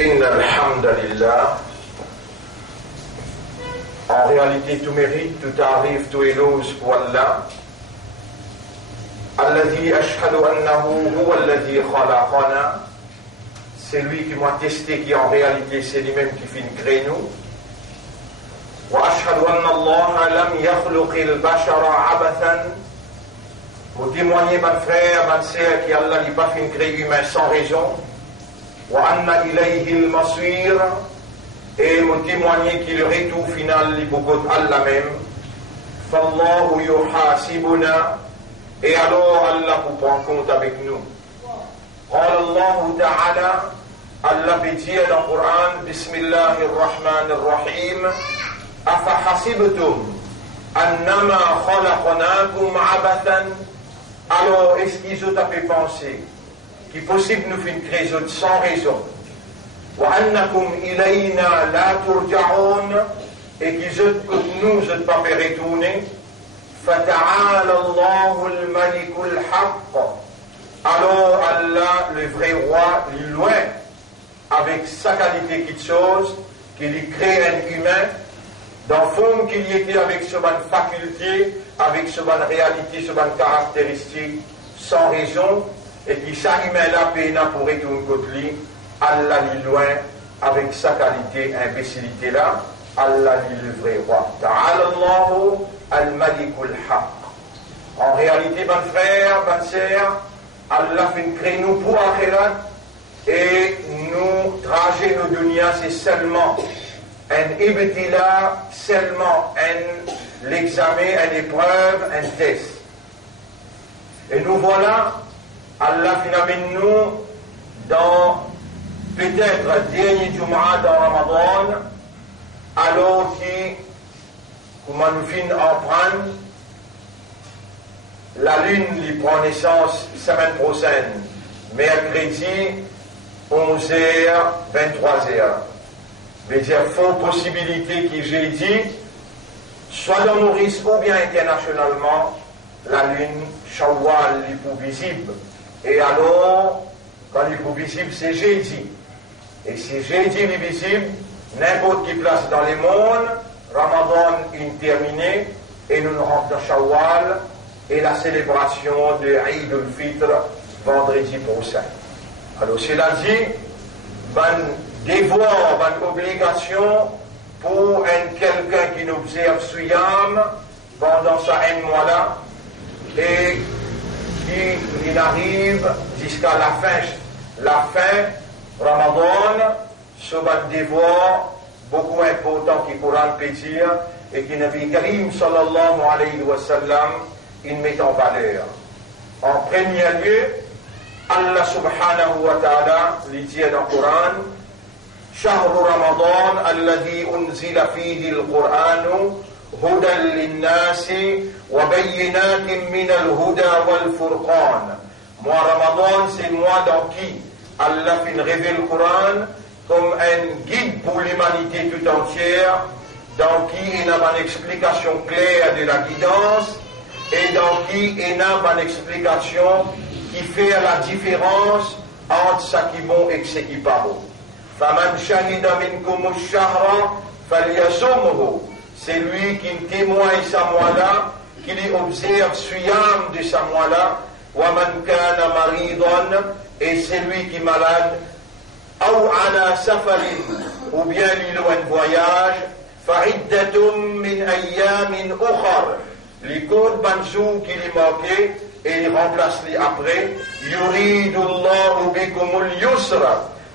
إن الحمد لله. En réalité, tout mérite, tout arrive, tout éloge pour Allah. الذي أشهد أنه هو الذي خلقنا. C'est lui qui m'a testé, qui en réalité c'est lui-même qui fait créer nous. وأشهد أن الله لم يخلق البشر عبثا. Vous témoignez, mon frère, ma sœur, qu'Allah n'a pas fait créer humain sans raison. وأن إليه المصير. Et vous témoignez qu'il retour final, il beaucoup Allah même. فالله يحاسبنا. Et alors Allah vous prend compte avec nous. قال الله تعالى. Allah peut dire dans le Coran, Bismillah ar-Rahman ar-Rahim, أفحسبتم أنما خلقناكم عبثا. Alors, est-ce qu'ils ont fait penser qu'il est possible de nous faire une créer sans raison? وأنكم إلينا لا ترجعون. Et qu'ils ont que nous ne pas fait retourner. فتعالى الله الملك الحق. Alors Allah, le vrai roi, il est loin, avec sa qualité qui chose, qu'il crée un humain, dans le fond qu'il y était avec ce bonne faculté, avec ce bonne réalité, ce bonne caractéristique, sans raison, et qui ça humain-là peine pour retourner contre lui, Allah est loin, avec sa qualité, imbécilité-là, Allah est le vrai roi. Ta'ala Allahu al-Malikul Haq. En réalité, bon frère, bonne sœur, Allah fait créer nous pour Akhirat, et nous, trajet nos dunya, c'est seulement un ibtila, seulement l'examen, une épreuve, un test. Et nous voilà, Allah finalement nous dans peut-être dernier Jum'a dans Ramadan, alors comment nous finissons en prendre, la lune lui prend naissance semaine prochaine, mercredi 11h, 23h. Mais il y a forte possibilité que j'ai dit, soit dans Maurice ou bien internationalement, la lune Shawwal est plus visible. Et alors, quand il est plus visible, c'est jeudi. Et si jeudi est visible, n'importe qui place dans les mondes, Ramadan est terminé, et nous rentrons dans Shawwal, et la célébration de Eid al-Fitr, vendredi prochain. Alors, cela dit, devoir, une obligation pour quelqu'un qui nous observe Suyam pendant ce un mois-là et qui arrive jusqu'à la fin Ramadan, ce devoir beaucoup important qui Coran peut dire et qui Nabi Karim sallallahu alayhi wa sallam il met en valeur. En premier lieu, Allah subhanahu wa ta'ala lui dit dans le Coran, شهر رمضان الذي أنزل فيه القرآن هدى للناس وبينات من الهدى والفرقان. Moi, Ramadan, c'est moi dans qui Allah fait révéler le Coran comme un guide pour l'humanité tout entière, dans qui il y a une explication claire de la guidance et dans qui il y a une explication qui fait la différence entre ce qui est bon et ce qui n'est pas bon. فَمَنْ شَهِدَ مِنْكُمُ الشَّهْرَ فَلْيَصُمْهُ. C'est lui qui témoigne ce mois-là, qui lui observe Suyam de ce mois-là. وَمَنْ كَانَ مَرِيضًا. Et c'est lui qui est malade. أَوْ عَلَى سَفَرٍ. Ou bien il a un voyage. فَعِدَّةٌ مِنْ أَيَّامٍ أُخَرٍ. Les comptes banjou qui lui manquaient et il remplace les après. يُرِيدُ اللَّهُ بِكُمُ الْيُسْرَ.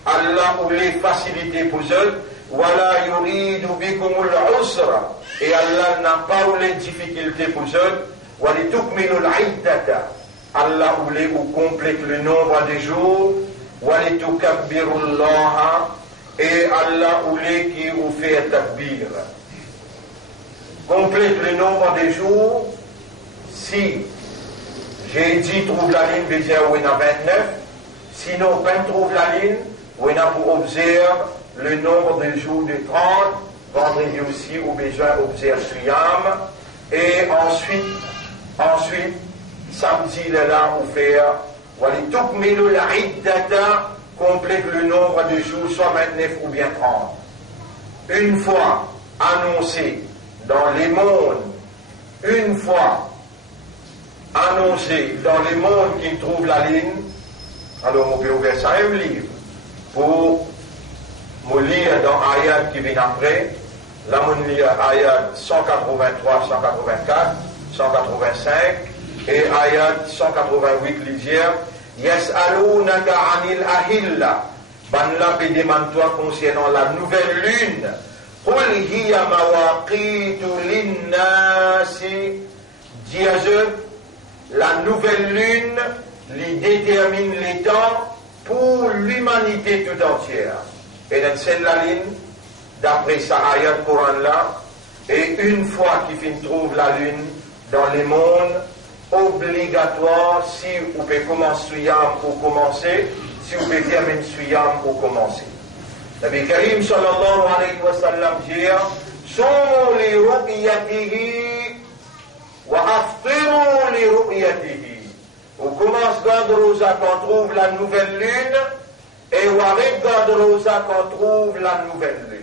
Allah ou les facilités pour eux, wala yuridu bikumul usra, et Allah n'a pas ou les difficultés pour eux, wali tukmilul iddata, Allah ou les ou complète le nombre de jours, wali tukabbirullaha, et Allah ou les qui ou fait takbir. Complète le nombre de jours, si j'ai dit trouve la ligne, déjà où il y en a 29, sinon ben trouve la ligne, où il y a pour observer le nombre de jours de 30, vendredi aussi, ou besoin observe Suyam, et ensuite, samedi, là, où faire, وَلِتُكْمِلُوا الْعِدَّةَ complète le nombre de jours, soit 29 ou bien 30. Une fois annoncé dans les mondes, une fois annoncé dans les mondes qui trouvent la ligne, alors on peut ouvrir ça un livre pour me lire dans Ayat qui vient après. Là, on lit Ayat 183, 184, 185 et Ayat 188 lisière. Yas'alunaka anil ahilla. Banla demande-toi concernant la nouvelle lune. Qul hiya mawaqitu linnasi. Dis à eux, la nouvelle lune lui détermine les temps pour l'humanité tout entière. Et dans celle-là ligne, d'après sa ayat Coran là, et une fois qu'il trouve la lune dans les mondes, obligatoire, si vous pouvez commencer Suyam ou commencer, si vous pouvez terminer Suyam ou commencer. Nabi Karim sallallahu alayhi wa sallam dit, Sumu li ru'yatihi wa aftiru li ru'yatihi. On commence garde rosa quand on trouve la nouvelle lune et on arrête garde rosa quand on trouve la nouvelle lune.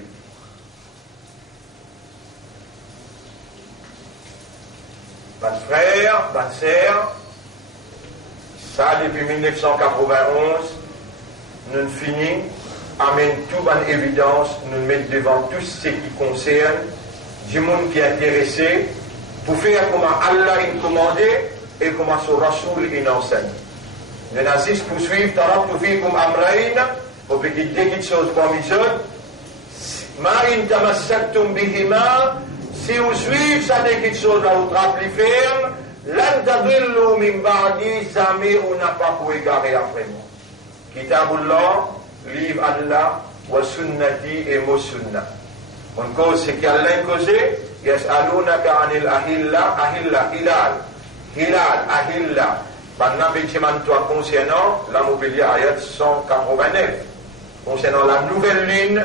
Mes frères, mes sœurs, ça depuis 1991, nous finissons, amène toute bonne évidence, nous mettons devant tout ce qui concerne du monde qui est intéressé pour faire comment Allah a commandé et comment son Rasoul il enseigne. Les nazis poursuivent, taraktu fikum amrayn, au petit déguide chose parmi eux, ma in tamassaktum bihima, si vous suivez ça déguide chose là, vous rappelez ferme, lan tadillu min ba'di, jamais on n'a pas pour égarer après moi. Kitabullah, livre Allah, wa sunnati et mo sunnah. On cause ce qu'Allah a causé, yas'alunaka anil ahilla, ahilla, hilal, ahilla. Maintenant, toi concernant la mobilier ayat 189, concernant la nouvelle lune,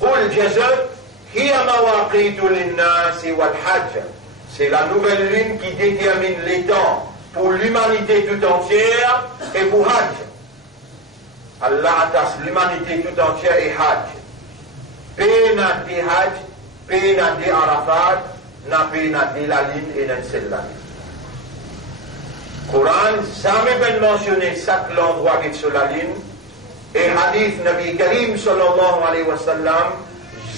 Qul jazat, hiya mawaqitu linnasi wal hajj. C'est la nouvelle lune qui détermine les temps pour l'humanité tout entière et pour Hajj. Allah attache l'humanité tout entière et Hajj. Pena de Hajj, pena de Arafat, na pena de la ligne et dans celle-là. Coran, jamais bien mentionné chaque endroit qui est sur la ligne. Et hadith Nabi Karim sallallahu alayhi wa sallam,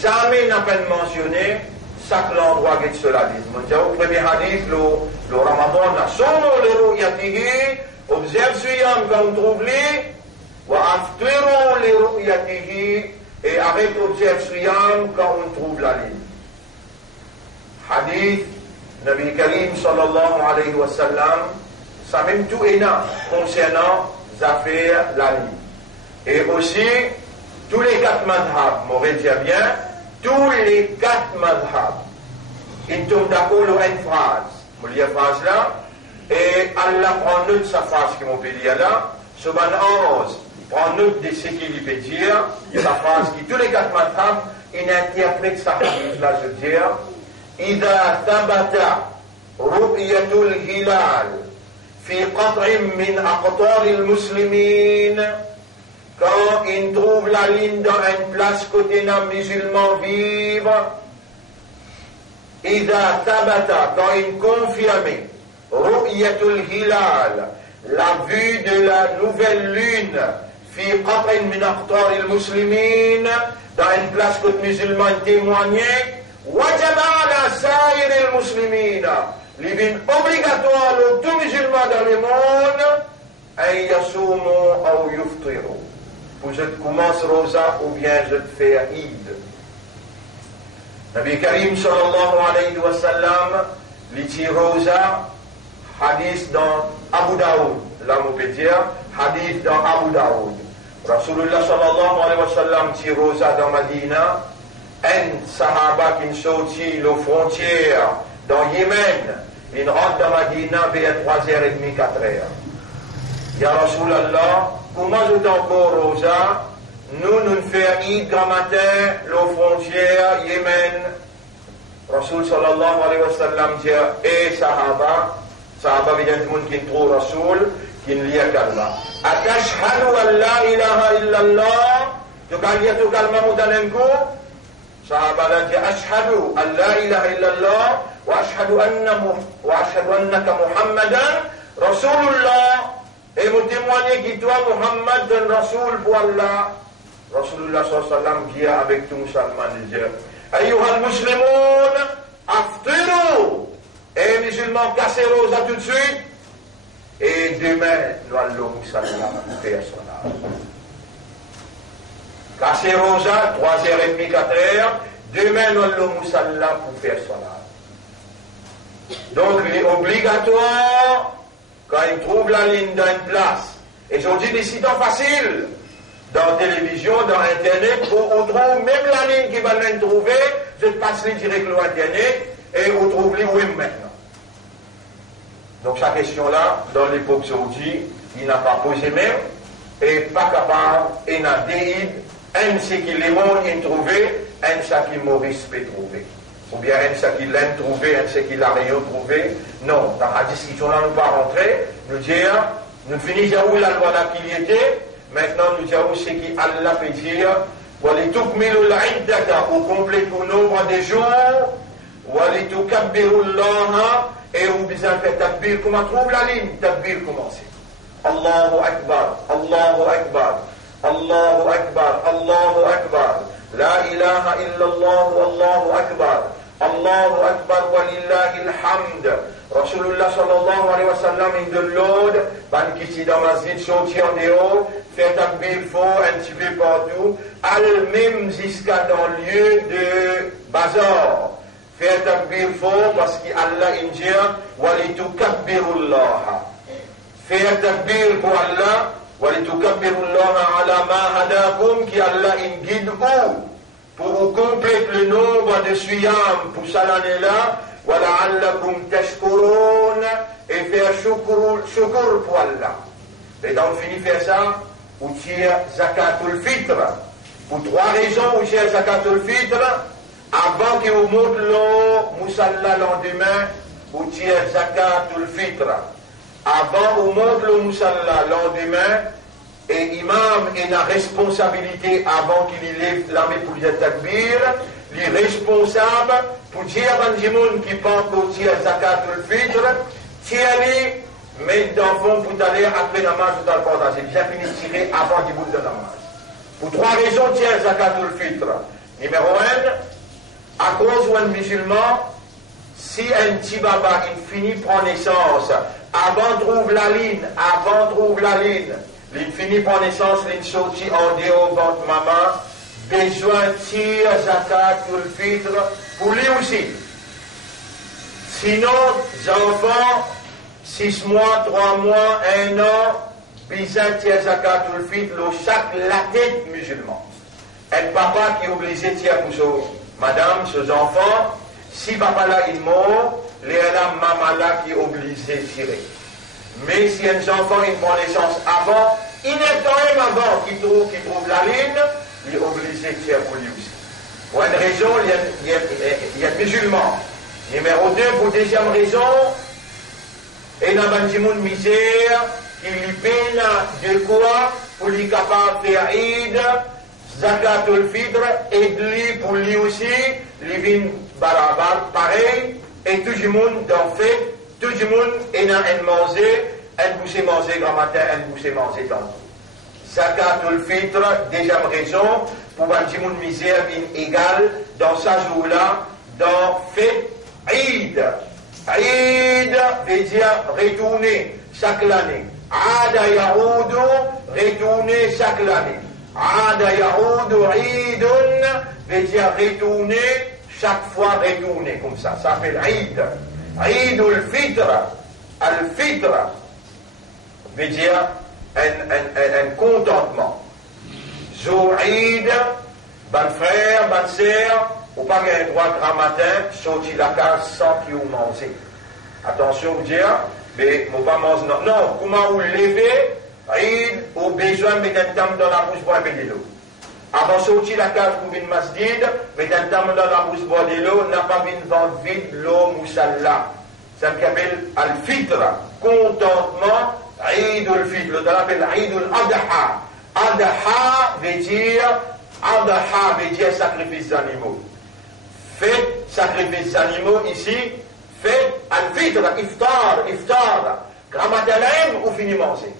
jamais n'a pas mentionné chaque endroit qui est sur la ligne. Mon Dieu, au premier hadith, le Ramadan, la sono le ru'yatihi, observe Suyam quand on trouve lui, wa aftiru le ru'yatihi, et arrête observe Suyam quand on trouve la ligne. Hadith Nabi Karim sallallahu alayhi wa sallam, ça même tout est là concernant les affaires la nuit. Et aussi, tous les 4 madhab, m'aurait dit bien, tous les 4 madhab, ils tombent d'accord sur une phrase. Je lis la phrase là, et Allah prend note de sa phrase qui m'ont dit là, sur 11, prend note de ce qu'il peut dire, sa phrase qui, tous les 4 madhab, ils interprètent sa phrase là, je veux dire, إذا ثبت رؤية الهلال في قطع من أقطار المسلمين, quand ils trouvent la ligne dans une place côté d'un musulman vivre, إذا ثبت, quand ils confirment رؤية الهلال, la vue de la nouvelle lune, في قطع من أقطار المسلمين, dans une place côté musulman témoigné, وجب على سائر المسلمين, l'ivin obligatoire aux tous musulmans dans le monde, أن يصوموا أو يفطروا, pour je commence rosa ou bien je te fais Eid. Nabi Karim sallallahu alayhi wa sallam, l'iti rosa, hadith dans Abu Daoud, là on peut dire, hadith dans Abu Daoud. Rasulullah sallallahu alayhi wa sallam, ti rosa dans Madina, un sahaba qui sorti les frontières dans Yémen, il rentre dans Madina vers 3h30, 4h. Ya Rasulallah, comment est encore rosa, nous faisons Eid grand matin, les frontières Yémen. Rasul sallallahu alayhi wa sallam dit, sahaba, Sahaba veut dire tout le monde qui est trop Rasoul, qui ne lit calma. Atashhadu an la ilaha illallah, tu kan lire tout calma moutanenko. Sahaba veut dire ashhadu an la ilaha illallah, wa ashhadu annaka Muhammadan Rasulullah. Et vous témoignez qui toi, Muhammad, d'un Rasoul pour Allah. Rasulullah sallallahu alayhi wa sallam dit avec tout musulman, il dit Ayyuhal muslimun, aftiru. Et musulmans, cassez rosa tout de suite. Et demain, nous allons musulmans faire cela. Cassez rosa, 3h30, 4h. Demain, nous allons musulmans pour faire cela. Donc, il est obligatoire, quand ils trouvent la ligne dans une place, et j'ai dit des sites faciles, dans la télévision, dans Internet, où on trouve même la ligne qui va nous trouver, je passe directement sur Internet, et on trouve les oui maintenant. Donc, cette question-là, dans l'époque saoudite, il n'a pas posé même, et pas capable, et n'a dit, un c'est qui les mondes ont trouvé, un c'est qui Maurice peut trouver. Ou bien un c'est qui l'aime trouver, un c'est qui l'a rien trouvé. Non, dans la discussion-là, nous ne pas rentrer, nous dire, nous finissons où la loi là qu'il y était, maintenant nous disons ce qui Allah peut dire, وَلِتُكْمِلُوا الْعِدَّةَ au complet au nombre des jours, وَلِتُكَبِّرُوا اللَّهَ et vous besoin de faire takbir, comment trouve la ligne, takbir commencer. Allahu Akbar, Allahu Akbar, Allahu Akbar, Allahu Akbar, La ilaha illallah, Allahu Akbar, Allahu Akbar wa lillahi alhamd. Rasulullah sallallahu alayhi wa sallam in de l'aude, ban qui si dans la masjid, sorti en dehors, fait takbir fort, un petit peu partout, al-même jusqu'à dans le lieu de bazar. Fait takbir fort parce qu'Allah injire, walitukabbirullaha. Fait takbir pour Allah, walitukabbirullaha ala ma hadakum, qui Allah in guide où? Pour compléter le nombre de suyam pour cette année-là, وَلَعَلَّكُمْ تَشْكُرُونَ et faire shukr pour Allah. Et donc, on finit faire ça, on tire zakatul fitr. Pour trois raisons, on tire zakatul fitr. Avant qu'il vous montre le musalla lendemain, on tire zakatul fitr. Avant qu'on montre le musalla lendemain, et imam a la responsabilité avant qu'il lève l'armée pour les takbir, les responsables pour dire à Banjimoun qui pense au tir zakatul fitr, tirer, mettre dans le fond pour aller après la marche dans le portage. C'est bien fini de tirer avant du bout de la marche. Pour trois raisons, tirer zakatul fitr. Numéro 1, à cause d'un musulman, si un petit baba il finit prend naissance, avant trouve la ligne, il finit prend naissance, il sortit en dehors de maman, besoin de tirer zakatul fitr pour lui aussi. Sinon, les enfants, 6 mois, 3 mois, 1 an, besoin de tirer zakatul fitr, chaque la tête musulman. Un papa qui est obligé de tirer pour madame, ses enfants, si papa là il mort, les maman là qui est obligé de tirer. Mais si un enfant il prend naissance avant, il est quand même avant qu'il trouve la ligne, il est obligé de tirer pour lui aussi. Pour une raison, il y a musulman. Numéro 2, pour deuxième raison, il y a un misère, il y peine de quoi pour lui capable de faire Eid, zakatul fitr, et lui pour lui aussi, lui vient barabar, pareil, et tout le monde, en fait, tout le monde est un manger, un boucher manger grand matin, un boucher manger tantôt. Zakatul fitr, deuxième raison, pour un petit monde misère égal dans sa jour-là, dans fête Eid. Eid veut dire retourner chaque année. Ada Yahoudou, retourner chaque année. Ada Yahoudou, Eidun veut dire retourner, chaque fois retourner, comme ça. Ça s'appelle Eid. Eidul Fitr. Al-Fitr veut dire un contentement. Zo'id, ban frère, ban sœur, ou pas qu'il y ait un droit grand matin, sortir la case sans qu'il vous mangez. Attention, vous dire, mais vous pas manger, non. Non, comment vous levez, il au besoin de mettre un tam dans la bouche pour un peu de l'eau. Avant de sortir la case pour une masjid, mettre un tam dans la bouche pour de l'eau, n'a pas vu vendre vide l'eau moussalla. ça qu'on appelle Al-Fitr, contentement, Eid al-Fitr, on l'appelle Eid al-Adha. Adha veut dire sacrifice d'animaux. Faites sacrifice d'animaux ici, faites Al-Fitr, iftar. Grammatalem ou fini manger.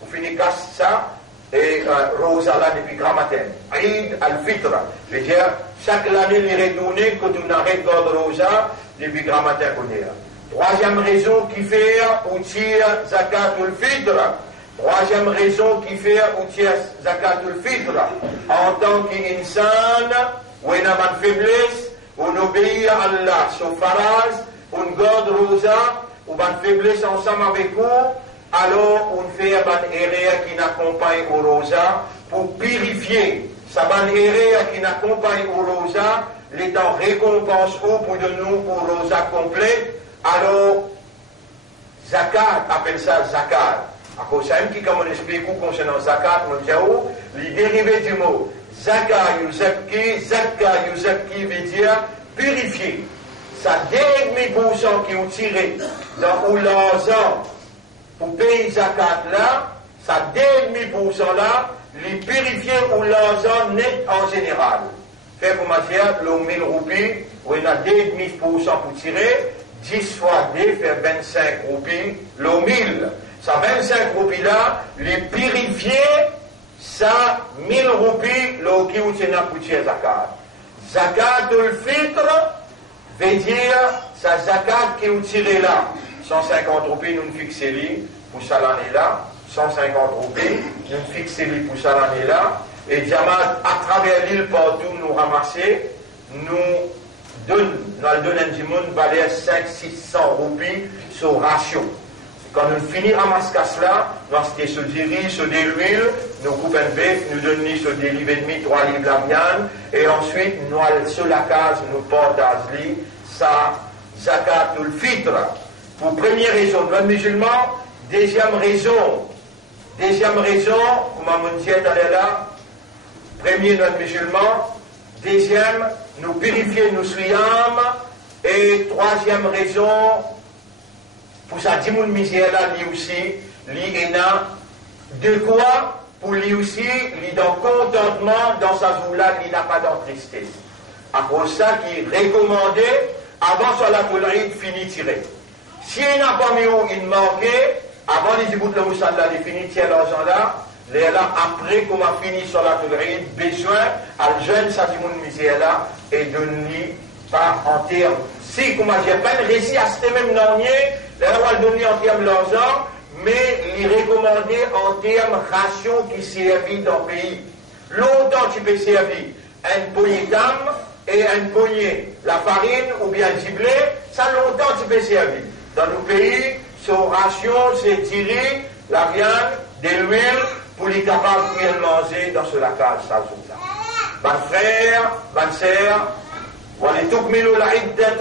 Ou fini casse ça, et Rosa là depuis Grammatalem. Eid al-Fitr, veut dire chaque année les retourner quand on arrête de Rosa depuis Grammatalem. Troisième raison qui fait ou tire Zakat al-Fitr. Troisième raison qui fait ou tire Zakat al-Fitr. En tant qu'insan, ou on a une faiblesse, on obéit à Allah, sauf Faraz, on garde Rosa, ou une faiblesse ensemble avec vous, alors on fait une erreur qui n'accompagne au Rosa pour purifier. Ça va une erreur qui n'accompagne au Rosa, l'étant récompense pour de nous au Rosa complet. Alors, Zakat, appelle ça Zakat. À cause ça, qui, comme on explique concernant Zakat, les dérivés du mot Zakat Yuzaki veut dire purifier. Ça 2,5% qui ont tiré dans l'argent pour payer Zakat là, ça 2,5% là, les purifier ou l'argent net en général. Fait pour matière, le 1000 roupies, où il y a 2,5% pour tirer. 10 fois 2 fait 25 roupies, le 1000. Ça 25 roupies là, les purifier, ça 1000 roupies, le qui ou tient pour tirer zakat. Zakat al-Fitr veut dire, ça zakat qui ou tiré là. 150 roupies, nous fixons les pour ça l'année là. 150 roupies, nous fixons les pour ça l'année là. Et Diamant, à travers l'île partout, nous ramasser, nous donnons du monde valeur 500-600 roupies sur ration. Quand nous finissons à mascasse là, nous achetons sur des riz, sur de l'huile, nous coupons un bœuf, nous donnons sur des livres et demi, 3 livres la viande, et ensuite nous allons sur la case, nous portons à l'île, ça, Zakat al-Fitr. Pour première raison, le musulman. Deuxième raison, comme on dit là, premier, notre musulman. Deuxième, nous purifier nos siyam. Et troisième raison, pour ça, Dimoun misère là, lui aussi, lui est de quoi, pour lui aussi, lui dans contentement, dans sa joue-là, il n'a pas de tristesse. À cause ça, qui est recommandé, avant Salatul Eid, fini tiré. Si il n'a pas mis où il manquait, avant les bouts de la moussade là, il finit tirer l'argent là, après qu'on a fini Salatul Eid, besoin, à le jeune, ça, Dimoun misère là, et de lui, pas en termes. Si, comme j'ai pas réussi à ce même dernier, là, on va le donner en termes d'argent, mais il est recommandé en termes ration qui servit dans le pays. Longtemps, tu peux servir une poignée d'âme et une poignée, la farine ou bien du blé, ça longtemps, tu peux servir. Dans nos pays, sur ration, c'est tirer la viande, de l'huile, pour les capables de manger dans ce lacage, ça, tout ça. Bonne frère, bonne sœur, ولتكملوا العدة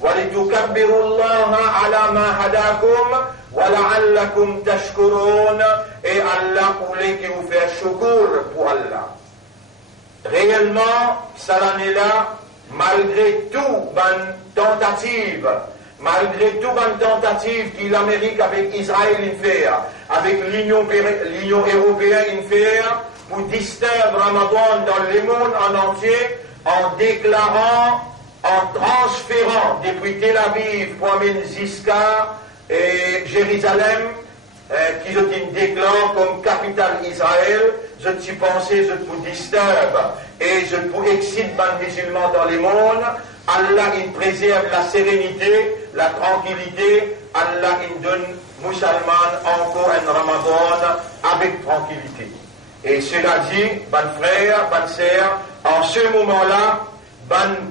ولتكبروا الله على ما هداكم ولعلكم تشكرون et Allah voulait que vous fassiez shukr pour Allah. Réellement, ça l'année-là, malgré tout, malgré toute tentative que l'Amérique avec Israël fait, avec l'Union européenne fait, pour disturber Ramadan dans le monde en entier, en déclarant, en transférant depuis Tel Aviv pour amener jusqu'à Jérusalem, qui je déclare comme capitale Israël, je suis pensé, je pour disturbe et je pour exciter les musulmans dans le monde. Allah il préserve la sérénité, la tranquillité. Allah il donne musulmans encore un Ramadan avec tranquillité. Et cela dit, bon frère, bonne sœur, en ce moment-là,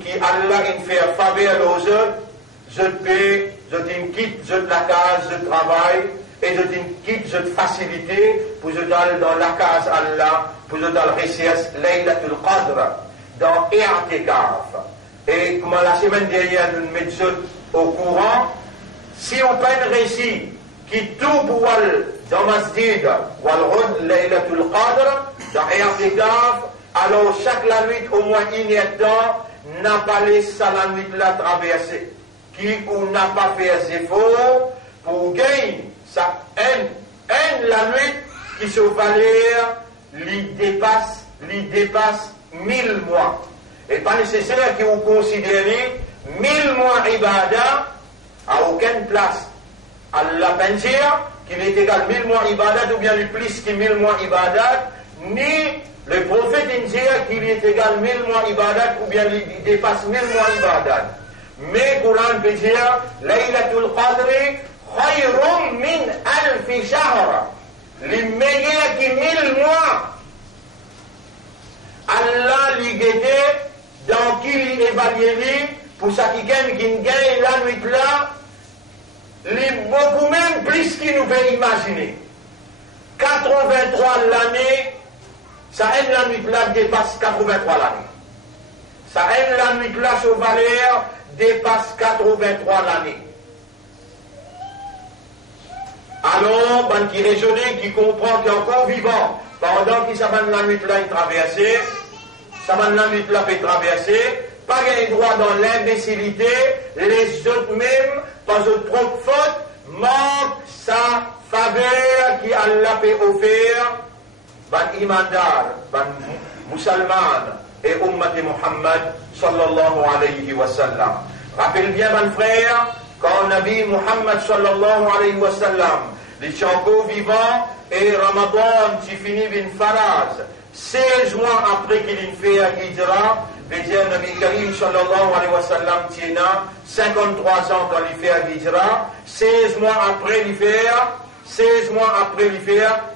qui Allah il fait faveur aux autres, je paie, je quitte, je la case, je travaille, et je quitte, je facilité, pour je d'aller dans la case Allah, pour je dans le RCS, Laylatul Qadr, dans I'tikaf. Et comme la semaine dernière, nous mettons au courant, si on peut un récit qui tout pour dans Masjid, ou al Laylatul Qadr, dans I'tikaf, alors chaque la nuit, au moins une heure temps, n'a pas laissé la nuit la traverser. qui n'a pas fait des efforts pour gagner ça, la nuit qui se valeur, lui dépasse 1000 mois. Et pas nécessaire que vous considérez 1000 mois ibadah à aucune place. Allah pensait qu'il est égal 1000 mois ibadat ou bien plus que 1000 mois ibadat, ni le prophète disait qu'il est égal 1000 mois ibadat ou bien il dépasse 1000 mois ibadat. Mais le Coran peut dire Laylatul Qadri khayrun min alfi shahr. Les meilleurs que 1000 mois. Allah lui guettait dans qui il évaluait pour ça qui gagne la nuit là, les beaucoup même plus qu'il nous peut imaginer. 83 l'année, ça aide la nuit là dépasse 83 l'année. Ça aide la nuit là sur valeur dépasse 83 l'année. Alors, ben, qui raisonne, qui comprend, qui est encore vivant, pendant qu'il s'abonne la nuit là, il traverse, s'abonne la nuit là, il traverser, pas un droit dans l'imbécilité, les autres même, par leur propre faute, manquent sa faveur qui Allah peut offrir, ban imandar, ban musulman et ummat Muhammad sallallahu alayhi wa sallam. Rappelle bien, mon frère, quand Nabi Muhammad sallallahu alayhi wa sallam, les chancots vivants et Ramadan qui finit bin Faraz, 16 mois après qu'il ait fait un hijra, le dire Nabi Karim sallallahu alayhi wa sallam tiena 53 ans quand il fait un hijra, 16 mois après il fait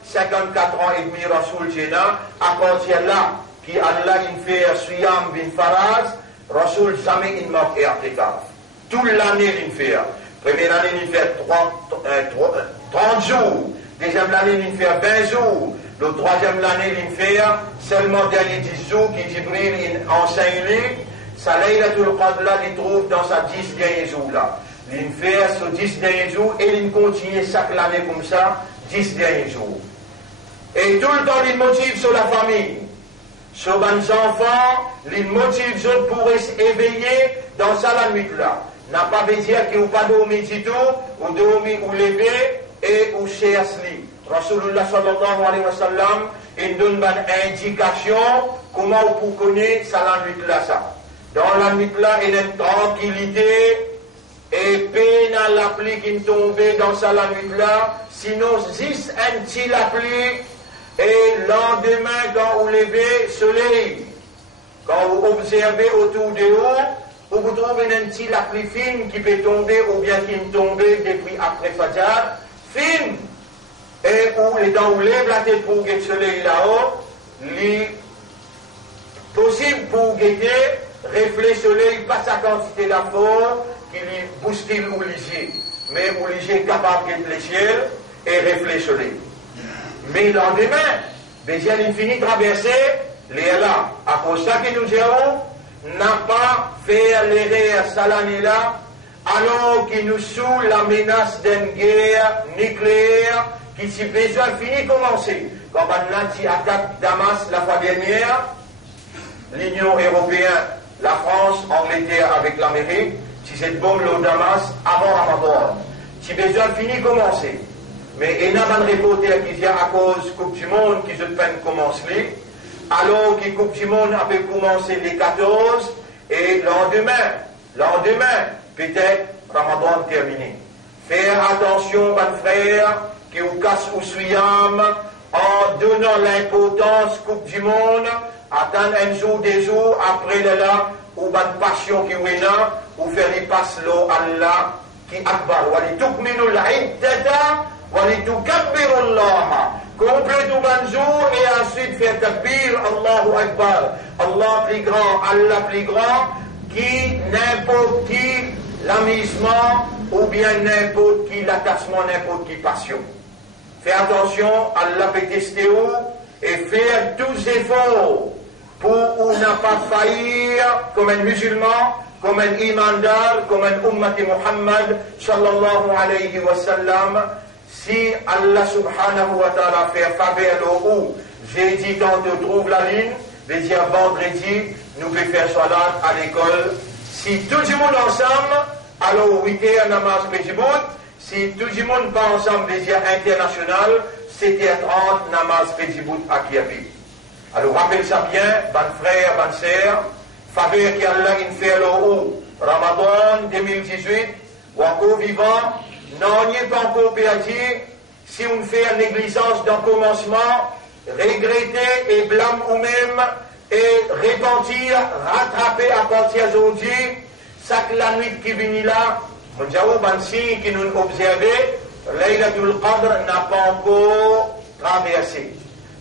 54 ans et demi Rasoul tiena, à partir là, qui Allah il fait Suyam bin Faraz, Rasoul jamais il manque i'tikaf. Toute l'année il fait. Première année il fait 30 jours, deuxième année il fait 20 jours, le troisième année il fait seulement dernier 10 jours qui Jibril enseigne, sa Laylatul Qadr là il trouve dans sa 10 derniers jours là. Il fait ce 10 derniers jours et il continue chaque année comme ça, 10 derniers jours. Et tout le temps il motive sur la famille, sur les enfants, il motive pour éveiller dans sa la nuit là. N'a pas veut dire qu'il n'y a pas dormi du tout, ou dormi ou levé, et ou chez Asli. Rasulullah sallallahu alayhi wa sallam, il donne une indication comment on peut connaître ça la nuit là ça. Dans la nuit là, il y a une tranquillité, et peine à la pluie qui tombe dans ça la nuit là, sinon juste un petit la pluie, et lendemain quand vous levez, soleil, quand vous observez autour de vous, vous trouvez un petit la pluie fine qui peut tomber ou bien qui ne tombe depuis après Fajr, fine, et où les dents vous lèvent la tête pour guetter le soleil là-haut, les possible pour guetter, reflet le soleil, pas sa quantité d'effort qui lui bouscule ou lisier, mais ou lisier capable de guetter le ciel et reflet le soleil. Mais le lendemain, déjà l'infini traversé, les là, à cause de ça que nous dirons, n'a pas fait l'erreur Salanila alors qu'il nous sous la menace d'une guerre nucléaire qui si besoin fini commencer. Quand on a attaque Damas la fois dernière, l'Union européenne, la France, Angleterre avec l'Amérique, si cette bombe le Damas avant Ramadan, si besoin fini commencer. Mais il y a un reporter qui dit à cause Coupe du Monde qui se peine commencer. Alors que la Coupe du Monde avait commencé les 14 et lendemain, peut-être Ramadan terminé. Faire attention, mon frère, que vous casse ou suyam en donnant l'importance Coupe du Monde, attendre un jour, des jours, après là, ou bonne passion qui est là, ou faire y passer l'eau Allah qui akbar. Wali tukminu l'a'iddata, wali tukabbiru Allah. Complète au banjour et ensuite faire takbir, Allahu Akbar. Allah plus grand, Allah plus grand, qui n'importe qui l'amusement ou bien n'importe qui l'attachement, n'importe qui passion. Fais attention, Allah peut tester où et faire tous les efforts pour ne pas faillir comme un musulman, comme un imandar, comme un ummati Muhammad sallallahu alayhi wa sallam. Si Allah subhanahu wa ta'ala fait faveur où jeudi quand on trouve la ligne, veut dire vendredi, nous pouvons faire salat à l'école. Si tout le monde ensemble, alors, 8h, namaz Pejibut, si tout le monde pas ensemble des international, 7h30, namaz Pejibut à Kiavi. Alors, rappelle ça bien, ban frère, ban sœur, faveur qui Allah in fait le haut, Ramadan 2018, ou encore vivant, non, n'y est pas encore perdu, si on fait une négligence dans le commencement, regretter et blâmer ou-même, et repentir, rattraper à partir d'aujourd'hui, ça que la nuit qui vient là, mon Diaou Bansi qui nous observait, Laylatul Qadr n'a pas encore traversé.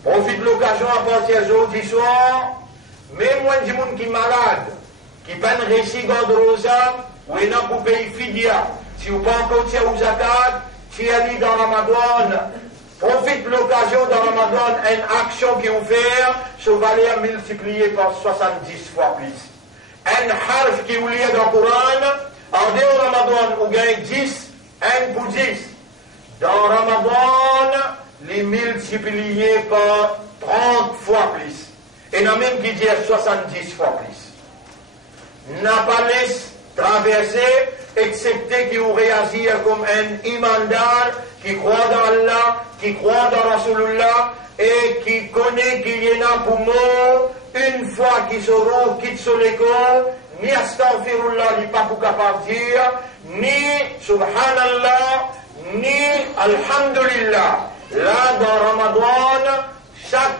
Profite de l'occasion à partir d'aujourd'hui soir, même moi du monde qui est malade, qui peine récit Godrosa, ou est dans le pays Fidia, si vous pas encore tiré aux zakat, si elle est dans Ramadan, profite de l'occasion dans Ramadan, une action qui vous fait, ce valeur multiplié par 70 fois plus. Un harf qui vous lit dans le Coran, en dehors de Ramadan, vous gagnez 10, 1 pour 10. Dans Ramadan, les multipliés par 30 fois plus. Et il y en a même qui dit 70 fois plus. N'a pas laissé traverser, excepté qui vous réagit comme un imandar qui croit dans Allah, qui croit dans Rasulullah et qui connaît qu'il y en a pour moi une fois qu'il se roule, quitte sur l'école, ni astaghfirullah, ni pas pour capable de dire, ni subhanallah, ni alhamdulillah. Là, dans Ramadan, chaque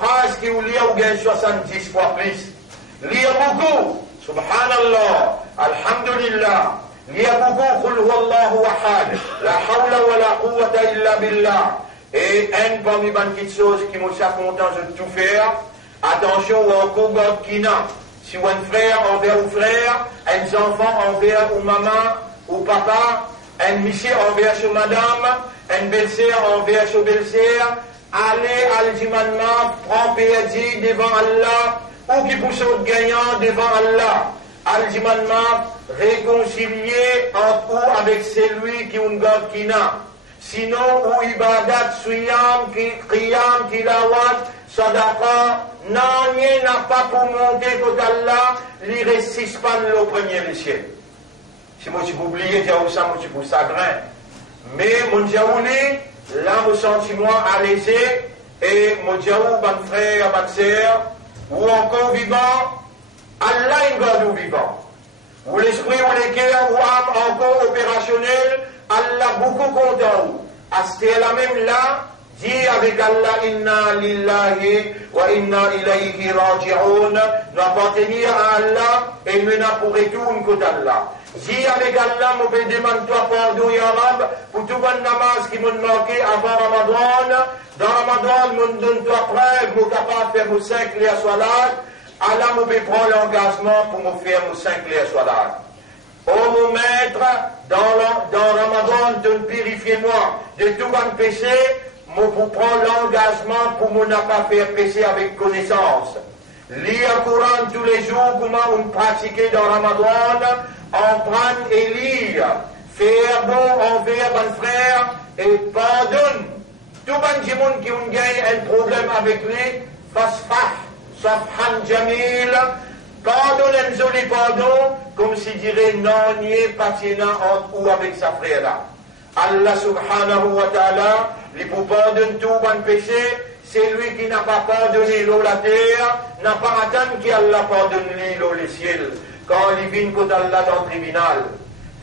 phrase qui vous lit, vous gagne 70 fois plus. Lire beaucoup, subhanallah, alhamdulillah. Lire beaucoup, qul huwallahu ahad, la hawla wa la quwwata illa billah. Et un parmi les petites choses qui me savent content de tout faire, attention au combat qui n'a. Si vous un frère envers un frère, un enfant envers une maman ou papa, un monsieur envers une madame, un belle-sœur envers une belle-sœur, allez à l'Imanma, prends perdu devant Allah, ou qui pousse au gagnant devant Allah. Al-Jimanma, réconcilier entre vous avec celui qui une God qui n'a. Sinon, ou ibadat, suyam, qiyam, tilawat, sadaqa, non, il n'a pas pour monter côté Allah, il reste pas le premier du ciel. Si moi, je peux oublier, j'ai ça, moi, je peux chagrin. Mais, mon diaouli, là, vous sentez-moi allégé, et mon diaou, mon frère, ma sœur, ou encore vivant, Allah est God ou vivant. Ou l'esprit, ou les cœurs, ou âme encore opérationnel, Allah beaucoup content. Asté la même là, dit avec Allah, inna lillahi wa inna ilayhi raji'un, nous appartenir à Allah et nous n'avons pour retourner côté Allah. Dis avec Allah, mon béni, demande-toi pardon, ya Rab, pour tout bon namaz qui m'ont manqué avant Ramadan. Dans Ramadan, mon donne-toi preuve, mon capable de faire mon 5 clés à salat. Allah, mon béni, prend l'engagement pour me faire mon 5 clés à salat. Oh mon maître, dans Ramadan, de purifier-moi de tout bon péché, je vous prends l'engagement pour ne pas faire péché avec connaissance. Lire le Coran tous les jours, comment on pratique dans Ramadan, en prendre et lire, faire bon envers mon frère et pardonne. Tout le monde qui a un problème avec lui, fasfah, safhan jamil, pardonne un joli pardon, comme s'il dirait non, n'y est pas entre ou avec sa frère là. Allah subhanahu wa ta'ala, lui pour pardonner tout bon péché, c'est lui qui n'a pas pardonné l'eau la terre, n'a pas attendu qu'Allah pardonne l'eau le ciel, quand il vient contre Allah dans le tribunal.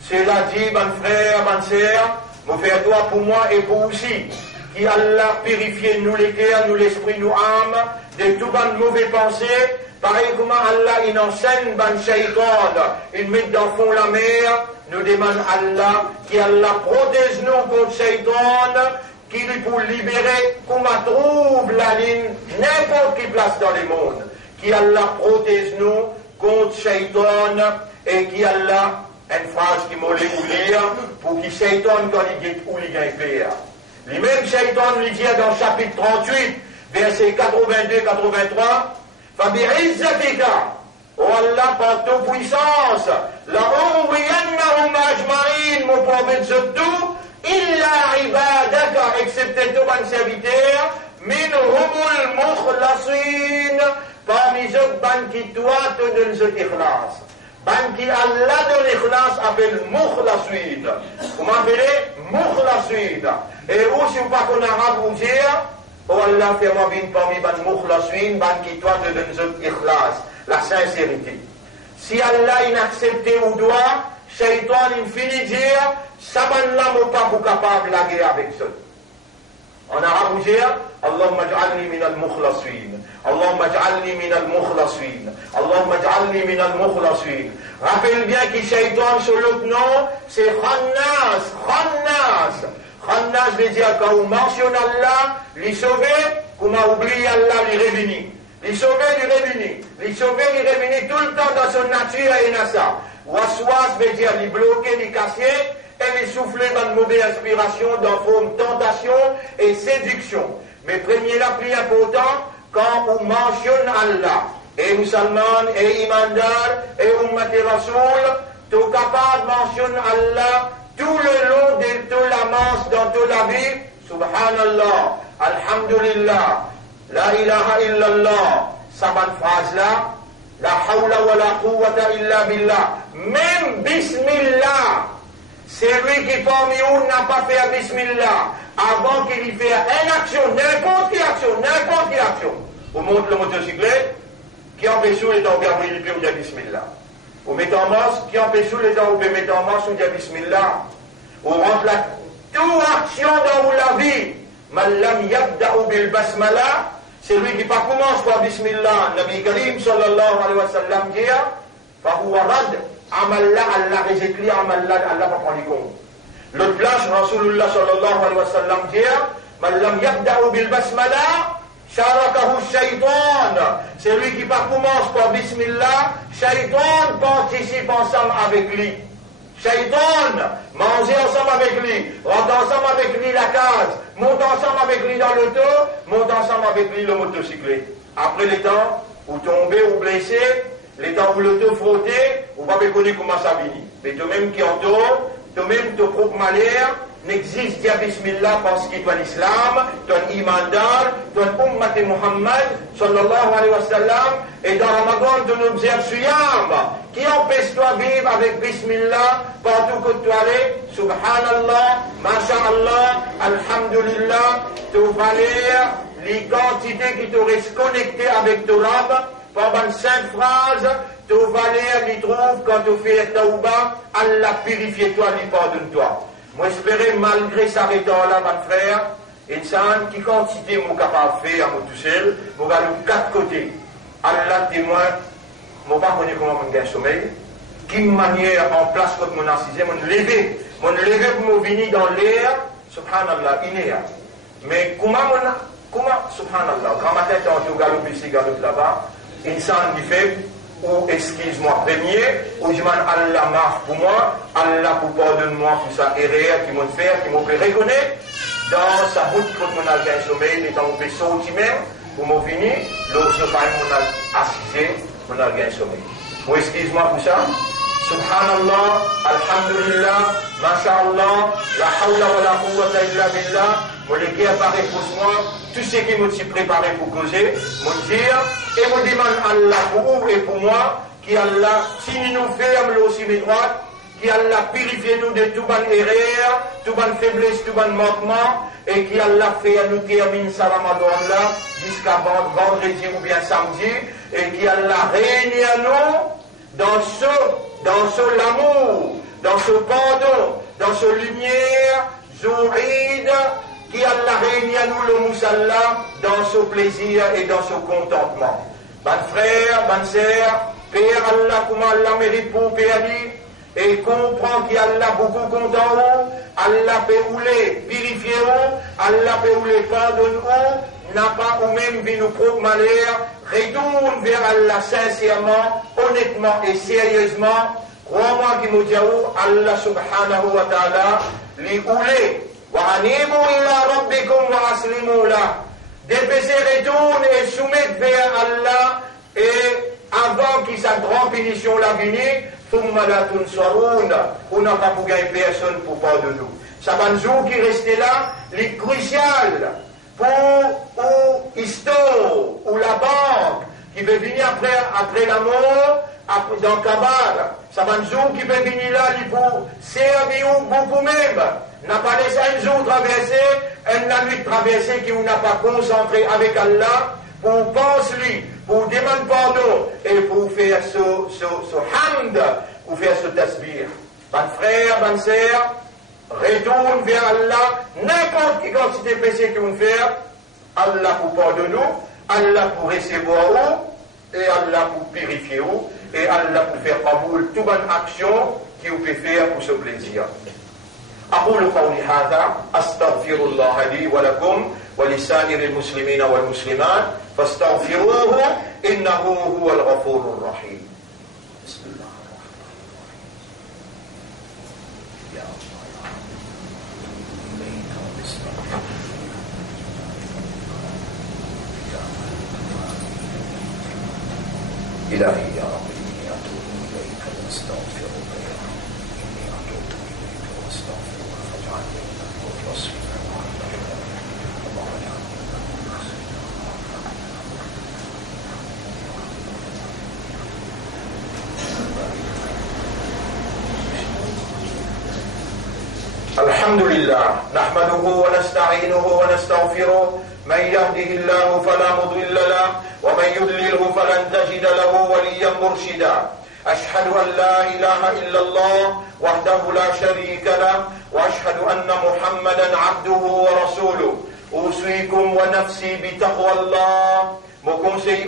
Cela dit, mon frère, mon sœur, mon frère toi pour moi et pour aussi, qui Allah purifie nous les cœurs, nous l'esprit, nous âmes, de tout bon mauvais pensées. Pareil comment Allah il enseigne ban shaitan, il met dans le fond la mer, nous demande Allah, qui Allah protège nous contre shaitan, qui lui pour libérer, qu'on trouve la ligne, n'importe quelle place dans le monde, qui Allah protège nous contre shaitan, et qui Allah, une phrase qui m'a lire, pour qui shaitan quand il dit où il gagne faire. Les mêmes shaitan lui dit dans le chapitre 38, verset 82-83, فبعزتك والله par ta puissance لأغوينهم أجمعين mon prophète surtout إلا عبادك excepté ton serviteur منهم المخلصين parmi eux, ban qui toi te donne ce ikhlas. Ban qui Allah donne ikhlas appelle Mukhlasuid. Comment appelez Mukhlasuid. Et où si vous pas qu'on arabe ou dire, oh Allah fait-moi venir parmi ban Mukhlasuid, ban qui toi te donne ce ikhlas, la sincérité. Si Allah il accepte ou doit, Shaitan il finit dire, ça ban là mon pas pour capable de la guerre avec ça. En arabe vous dire, Allahumma ij'alni min al-mukhlasin. Allahumma ij'alni min al-mukhlasin. Allahumma ij'alni min al-mukhlasin. Rappelle bien que Shaitan sur l'autre nom, c'est Khannas. Khannas. Khannas veut dire quand on mentionne Allah, les sauver, qu'on a oublié Allah, les réunir. Les sauver, les réunir. Les sauver, les réunir tout le temps dans son nature et nasa. Waswas veut dire les bloquer, les casser, et les souffler dans une mauvaise inspiration, dans forme tentation et séduction. Mais premier là, plus important, quand on mentionne Allah, et musulman, et imandar, et ummati rasoul, tout capable de mentionner Allah tout le long de toute la masse dans toute la vie. Subhanallah, alhamdulillah, la ilaha illallah, ça bonne phrase là, la hawla wa la quwwata illa billah, même bismillah. C'est lui qui parmi nous n'a pas fait bismillah avant qu'il y fasse une action, n'importe quelle action. On monte le motocyclette, qui empêche les temps où il peut dire bismillah. On met en masse, qui empêche les temps où on peut mettre en masse, on dit bismillah. On rentre la toute action dans la vie. Mallam yabda'u bil basmala, c'est lui qui pas commence par bismillah. Nabi Karim sallallahu alayhi wa sallam dit, fahuwa rad. Amallah, Allah réjecte Amallah, Allah va prendre compte. L'autre place, Rasulullah sallallahu alayhi wa sallam dit, man lam yabda'u bil basmala, sharakahu shaytan. C'est lui qui pas commence par bismillah, shaytan participe ensemble avec lui. Shaytan, manger ensemble avec lui, rentre ensemble avec lui la case, monte ensemble avec lui dans l'auto, monte ensemble avec lui le motocyclette. Après les temps, ou tomber ou blessé, les temps où l'auto frotté, on va pas connaître comment ça finit. Mais toi-même qui entoure, toi-même ton propre malheur, n'existe qu'à bismillah parce qu'il est l'islam, ton imandar, ton ummat Muhammad, sallallahu alayhi wa sallam, et dans Ramadan, ton observe suyam, qui empêche toi de vivre avec bismillah partout que tu allais, subhanallah, masha'allah, alhamdulillah, tu vas lire les quantités qui te restent connectées avec ton rab, pendant 5 phrases, tu vas lire, les trouves, quand tu fais taouba, Allah purifie toi, lui pardonne-toi. Moi, j'espérais, malgré ça, là, mon frère, insan, qui quantité mon capable de faire, moi tout seul, moi, de 4 côtés. Allah témoin, moi, pas connaître comment je gagne sommeil, qui manière en place quand mon assisé, mon lever pour me venir dans l'air, subhanallah, inéa. Mais comment, subhanallah, quand ma tête est en galope ici, galope là-bas, insan du fait, ou excuse-moi premier, ou je demande Allah marche pour moi, Allah pour pardonne-moi pour sa erreur qui m'a fait, qui m'a fait reconnaître, dans sa route quand mon a gagné sommeil, les temps où je sorti même, pour me venir, lorsque mon a assisé, mon a gagné sommeil. Ou excuse-moi pour ça. Subhanallah, alhamdulillah, masha'Allah, la hawla wa la quwwata illa billah, mon équipe apparaît pour moi, tout ce qui m'a préparé pour causer, me dire, et me demande Allah pour vous et pour moi, qui Allah, si nous ferme aussi mes droites, qui Allah purifie nous de tout bon erreur, tout bon faiblesse, tout bon manquement, et qui Allah fait à nous terminer sa Ramadan là, jusqu'à vendredi ou bien samedi, et qui Allah réunit à nous dans ce l'amour, dans ce pardon, dans ce lumière, Zouride, qui Allah réunit à nous le Moussalla dans ce plaisir et dans ce contentement. Ban frère, ban sœur, Père Allah, comment Allah mérite pour Père dit, et comprend qu'Allah beaucoup content, Allah peut ou les purifier, Allah peut ou les pardonner, n'a pas ou même vu nos propres malheurs, retourne vers Allah sincèrement, honnêtement et sérieusement. Crois-moi qu'il me dit Allah subhanahu wa ta'ala, les oulés. وَأَنِيبُوا إِلَىٰ رَبِّكُمْ وَأَسْلِمُوا لَهُ. Dépêchez, retourne et soumettre vers Allah, et avant qu'il sa grande punition la vienne, ثُمَّ لَا تُنْصَرُونَ. On n'a pas pour gagner personne pour part de nous. Ça va nous jour qui restait là, les crucial pour ou histoire, ou la banque, qui peut venir après la mort, dans le cabal. Ça va un jour qui peut venir là, il pour servir beaucoup même. N'a pas laissé un jour traverser, la nuit traversée qui n'a pas concentré avec Allah pour penser lui, pour demander pardon et pour faire ce hamd, pour faire ce tasbih. Ban frère, ban sœur, retourne vers Allah, n'importe quelle quantité de péché que vous faites, Allah pour pardonner nous, Allah pour recevoir vous, et Allah pour purifier vous, et Allah pour faire qaboul toute bonne action qui vous peut faire pour ce plaisir. أقول قولي هذا أستغفر الله لي ولكم ولسائر المسلمين والمسلمات فاستغفروه إنه هو الغفور الرحيم. بسم الله الرحمن الرحيم. يا الله إلهي يا رب إني أتوب إليك وأستغفرك يا رب إني أتوب إليك وأستغفرك فاجعلني من المخلصين اللهم اجعلني من المخلصين. الحمد لله نحمده ونستعينه ونستغفره من يهده الله فلا مضل له ومن يضلله فلن تجد له وليا مرشدا. أشهد أن لا إله إلا الله وحده لا شريك له وأشهد أن محمدا عبده ورسوله. أوصيكم ونفسي بتقوى الله. Mon conseil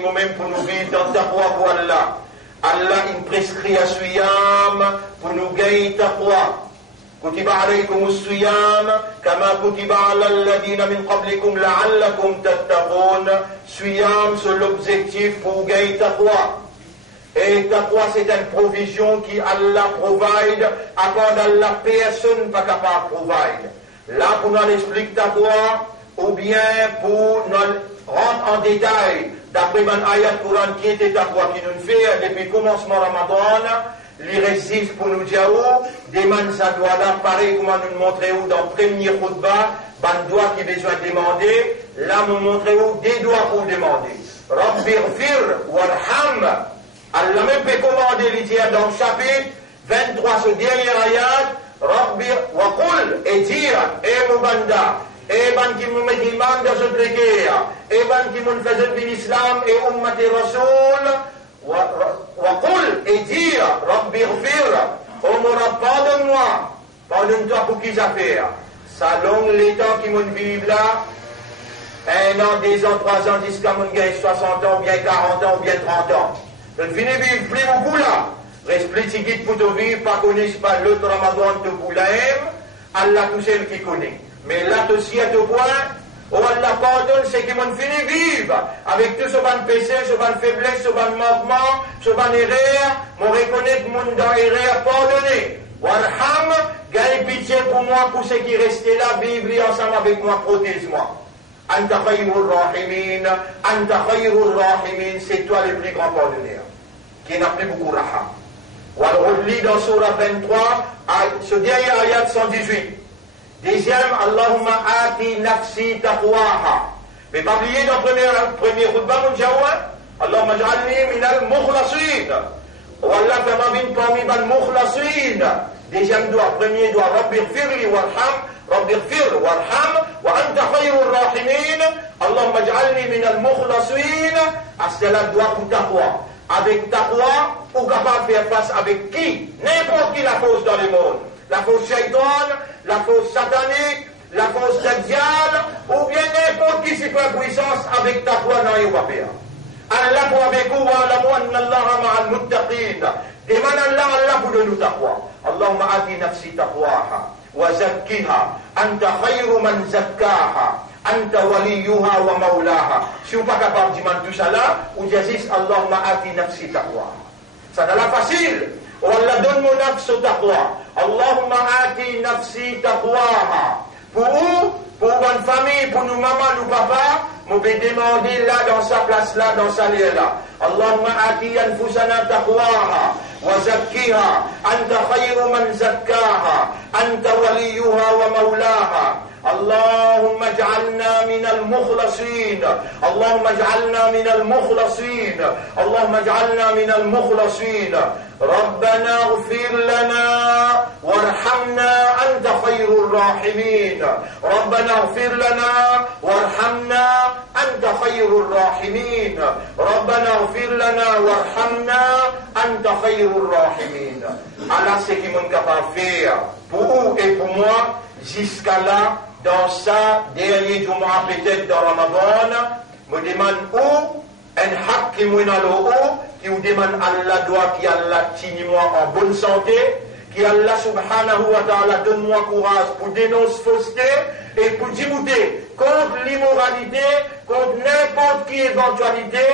moi-même pour nous vivre dans taqwa pour Allah. Allah il prescrit à suyam pour nous gagner taqwa. كتب عليكم الصيام كما كتب على الذين من قبلكم لعلكم تتقون. Siyam, c'est l'objectif pour gagner taqwa. Et taqwa, c'est une provision qui Allah provide, accorde à la personne pas capable de provide. Là, pour nous expliquer taqwa, ou bien pour nous rentrer en détail, d'après mon ayat Coran qui était taqwa qui nous fait depuis le commencement Ramadan, il résiste pour nous dire des man ça doit là, pareil comme nous montrer où dans le premier khutbah, ban doigt qui besoin de demander, là nous montrer où des doigts pour demander. Rabbir fir warham. Allah même peut commander les dire dans le chapitre 23, ce dernier ayat, Rabbir wa qul et dire, et Mubanda, et ban qui nous met iman dans ce guerre, et ban qui nous faisait l'islam et ummati rasoul, وقل et dire Rabbi Ghfir, oh mon Rabb, pardonne-moi, pardonne-toi pour qu'ils affaires. Ça longue les temps qui m'ont vivre là, 1 an, 2 ans, 3 ans, jusqu'à mon gagne 60 ans, ou bien 40 ans, ou bien 30 ans. Je ne finis vivre plus beaucoup là. Reste plus de guide pour te vivre, pas connaître pas l'autre Ramadan de Boulaïm, Allah tout seul qui connaît. Mais là, aussi à tout point, oh Allah pardonne, c'est qu'ils m'ont fini vivre avec tout ce ban péché, ce ban faiblesse, ce ban manquement, ce ban erreur, m'ont reconnaître mon dans erreur pardonné. Warham, gagne pitié pour moi, pour ceux qui restaient là, vivre ensemble avec moi, protège-moi. Anta khayrur rahimin, c'est toi le plus grand pardonneur, qui n'a plus beaucoup raham. Ou alors on lit dans Surah 23, ce dernier ayat 118. Deuxième, Allahumma ati nafsi taqwaha. Mais pas oublier dans le premier khutbah, mon jawab, Allahumma ja'alni minal mukhlasin. Wallah, fais-moi bin parmi ban mukhlasin. Deuxième doigt, premier doigt, Rabbi ghfirli warham, Rabbi ghfir warham, wa anta khayrur rahimin. Allahumma ja'alni minal mukhlasin. C'est la doigt pour taqwa. Avec taqwa, ou capable de faire face avec qui? N'importe qui la fausse dans le monde. La fausse shaitan, la fausse satanique, la fausse dajjal, ou bien n'importe qui c'est quoi puissance avec taqwa dans les wapéa. Allah pour avec vous, Allah annallaha ma'al muttaqin. Demande Allah pour nous taqwa. Allahumma ati nafsi taqwaha, wa zakkiha, anta khayru man zakkaha, anta waliyuha wa maulaha. Si vous pas capable de demander tout ça là, ou juste Allahumma ati nafsi taqwaha. Ça n'a pas facile. Allah donne mon nafs au taqwa. Allahumma ati nafsi taqwaha. Pour vous, pour bonne famille, pour nous maman, nous papa, nous pouvons demander là, dans sa place là, dans sa lieu là. Allahumma ati anfusana taqwaha. Wa zakkiha. Anta khayru man zakkaha. Anta waliyuha wa maulaha. اللهم اجعلنا من المخلصين اللهم اجعلنا من المخلصين اللهم اجعلنا من المخلصين ربنا اغفر لنا وارحمنا أنت خير الراحمين ربنا اغفر لنا وارحمنا أنت خير الراحمين ربنا اغفر لنا وارحمنا أنت خير الراحمين. Allah ce qui m'est capable de faire pour vous et pour moi jusqu'à là dans ça dernier Jumu'ah peut-être dans Ramadan me demande où un haq qui m'a qui vous demande Allah doit qui Allah tient moi en bonne santé qui Allah subhanahu wa ta'ala donne-moi courage pour dénoncer fausseté et pour débouter contre l'immoralité, contre n'importe qui éventualité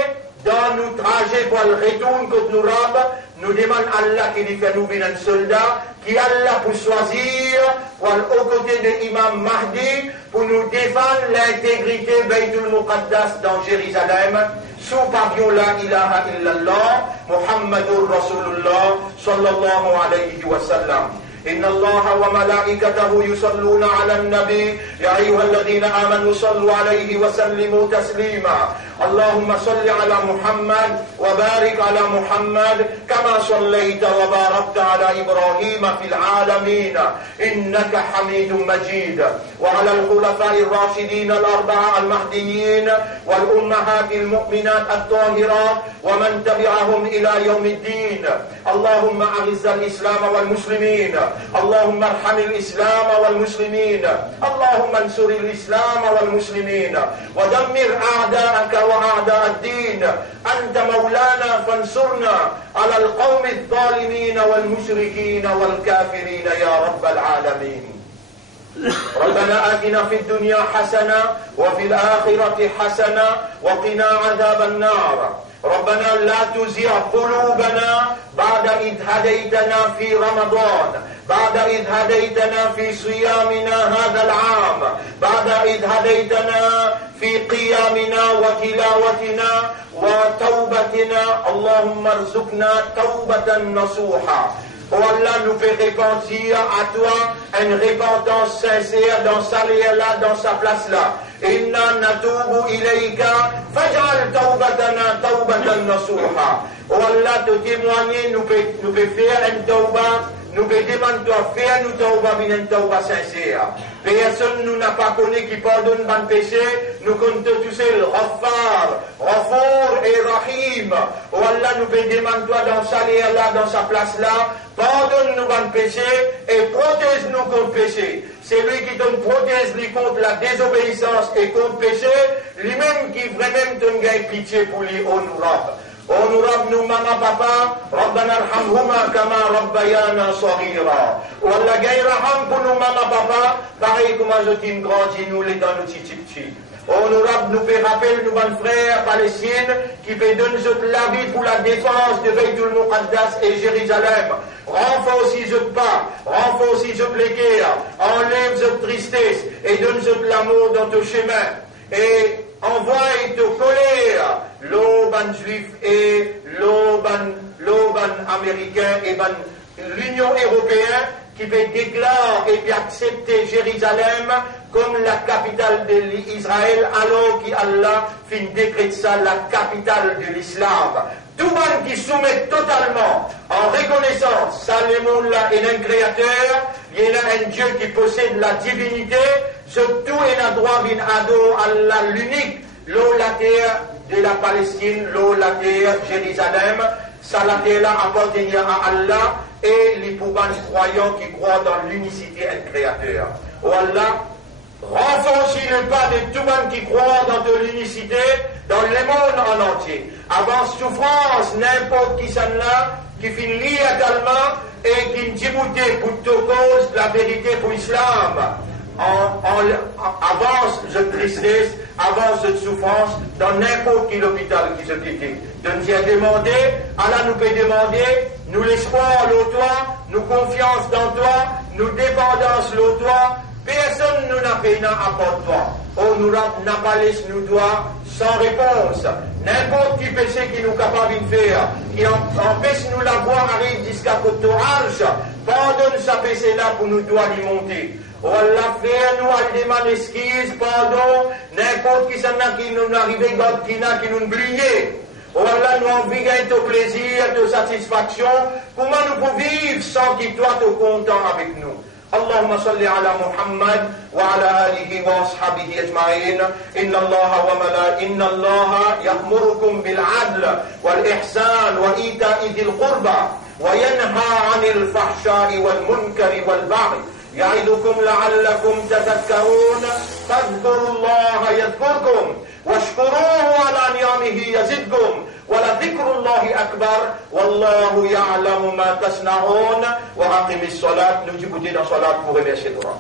dans nos trajets pour le retour contre nous rabes, nous demande Allah qui dit fait nous venir un soldat, qui Allah pour choisir, pour aux côtés de Imam Mahdi, pour nous défendre l'intégrité Baytul Muqaddas dans Jérusalem, sous pavillon la ilaha illallah, Muhammadur Rasulullah, sallallahu alayhi wa sallam. إن الله وملائكته يصلون على النبي يا أيها الذين آمنوا صلوا عليه وسلموا تسليما اللهم صل على محمد وبارك على محمد كما صليت وباركت على إبراهيم في العالمين إنك حميد مجيد وعلى الخلفاء الراشدين الأربعة المهديين والأمهات المؤمنات الطاهرات ومن تبعهم إلى يوم الدين اللهم أعز الإسلام والمسلمين اللهم ارحم الإسلام والمسلمين اللهم انصر الإسلام والمسلمين ودمر أعداءك وأعداء الدين أنت مولانا فانصرنا على القوم الظالمين والمشركين والكافرين يا رب العالمين ربنا آتنا في الدنيا حسنة وفي الآخرة حسنة وقنا عذاب النار ربنا لا تزغ قلوبنا بعد إذ هديتنا في رمضان بعد إذ هديتنا في صيامنا هذا العام بعد إذ هديتنا في قيامنا وتلاوتنا وتوبتنا اللهم ارزقنا توبة نصوحا. Oh Allah, nous fait repentir à toi une repentance sincère dans sa lieu-là, dans sa place-là. Inna natubu ilayka faj'al tawbatana tawbatan nasuha. Oh Allah, te témoigner, nous peut faire une tawba, nous peut demander de faire nous tawba, une tawba sincère. Personne nous n'a pas connu qui pardonne ban péché, nous comptons tous le Ghaffar, Ghafour et Rahim. Oh Allah, nous peut demander toi dans sa lieu-là, dans sa place-là, pardonne-nous ban péché et protège-nous contre péché. C'est lui qui te protège lui contre la désobéissance et contre péché, lui-même qui vraiment te gagne pitié pour lui, oh nous rab. Oh nous rab, nous maman, papa, Rabbana arhamhuma kama rabbayana saghira. Oh Allah, gagne raham pour nous maman, papa, pareil comme je t'ai grandi, nous les dans nos petits. Oh nous rab, nous fait rappel, nous ban frères palestiniens, qui fait donner la vie pour la défense de Baytul Muqaddas et Jérusalem. Renforce je pas, renforce je les guerres, enlève je tristesse et donne je l'amour dans ton chemin. Et envoie te colère, l'Oban juif et l'Oban américain et l'Union européenne qui peut déclarer et puis accepter Jérusalem comme la capitale de l'Israël alors qu'Allah fait décret de ça la capitale de l'islam. Tout le monde qui soumet totalement en reconnaissance, ça le monde là est un créateur, il y a un Dieu qui possède la divinité, surtout il a droit d'une ado Allah l'unique, l'eau la terre de la Palestine, l'eau la terre Jérusalem, ça la terre là appartient à Allah et les pauvres croyants qui croient dans l'unicité du créateur. Oh Allah, renforce le pas de tout le monde qui croit dans de l'unicité dans le monde en entier. Avant souffrance, n'importe qui s'en là, qui finit également et qui débouté pour toute cause la vérité pour l'islam. Avance de tristesse, avance de souffrance dans n'importe quel hôpital qui se dit. Donc il a demandé, Allah nous peut demander, nous l'espoir l'au toi, nous confiance dans toi, nous dépendance l'au toi, personne nous n'a fait à part toi. Oh, nous n'a pas laissé nous doigts sans réponse. N'importe qui péché qui nous capable de faire, qui empêche nous la voir arrive jusqu'à côté arche, pardonne sa péché là pour nous doit alimenter. Oh Allah, fait nous à demander excuse, pardon, n'importe qui s'en a qui nous arrive, God qui n'a qui nous brille. Oh Allah, nous envie de plaisir, de satisfaction. Comment nous pouvons vivre sans qu'il soit content avec nous? اللهم صل على محمد وعلى آله وأصحابه أجمعين إن الله يأمركم بالعدل والإحسان وإيتاء ذي القربى وينهى عن الفحشاء والمنكر والبغي يعظكم لعلكم تذكرون فاذكروا الله يذكركم واشكروه على نعمه يزدكم ولذكر الله أكبر والله يعلم ما تصنعون وأقم الصلاة. Nous écoutons dans la salat pour remercier Allah.